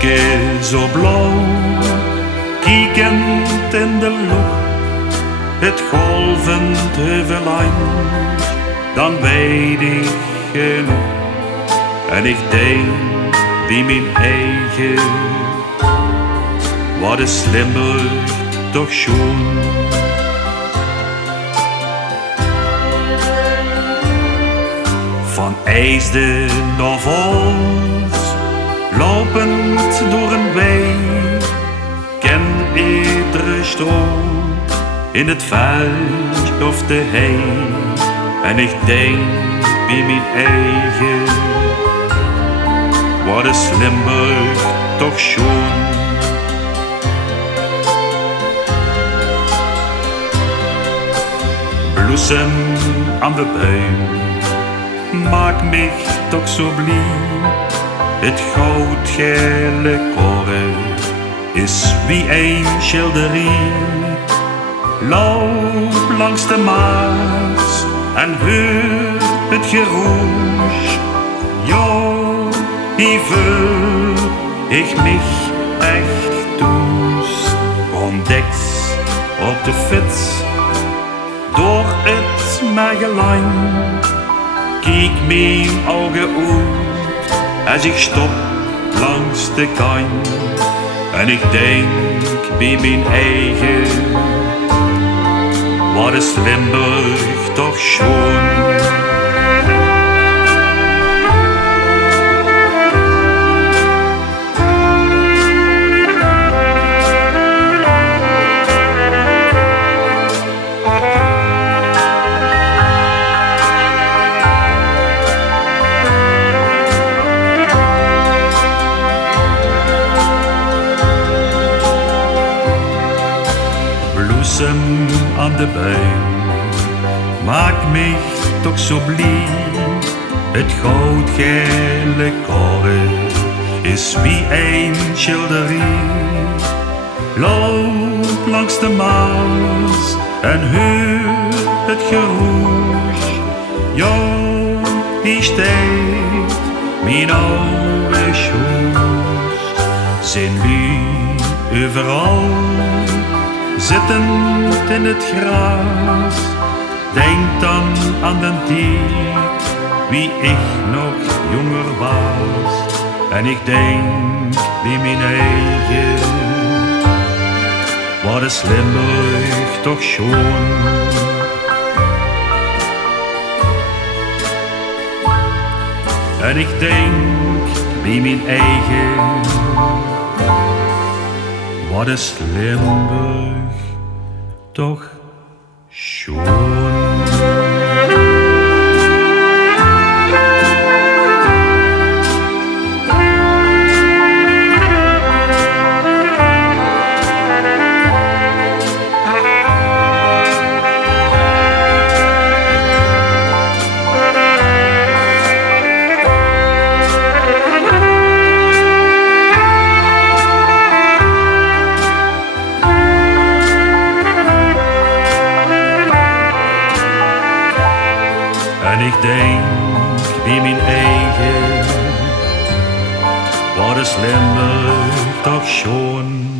wolken zo blauw, kiekend in de lucht, het golvend heuvelland, dan weet ik genoeg. En ik denk bij mijn eigen, wat is Limburg toch schoon. Van IJsden naar Vols, lopend door een wei, ken iedere stroom in het veld of de hei. En ik denk bij mijn eigen, wat is Limburg toch schoon. Bloesem aan de buim maakt mij toch zo blij. Het goudgele koren is wie een schilderij. Loop langs de Maas en hoor het geroes. Jo, hier voel ik mich echt toes. Ontdeks op de fiets door het Magelijn. Kijk mijn ogen uit als ik stop langs de kant. En ik denk bij mijn eigen, wat is Limburg toch schoon. Bloesem aan de buim maakt mij toch zo blij. Het goudgele koren is wie een schilderij. Loop langs de Maas en hoor het geroes. Jo, hier steekt mijn oude schoes. Zijn lui overal, zittend in het gras. Denk dan aan de tijd, wie ik nog jonger was. En ik denk bij mijn eigen, wat is Limburg toch schoon. En ik denk bij mijn eigen, wat is Limburg toch schoon. En ik denk bij mijn eigen, wat is Limburg toch schoon.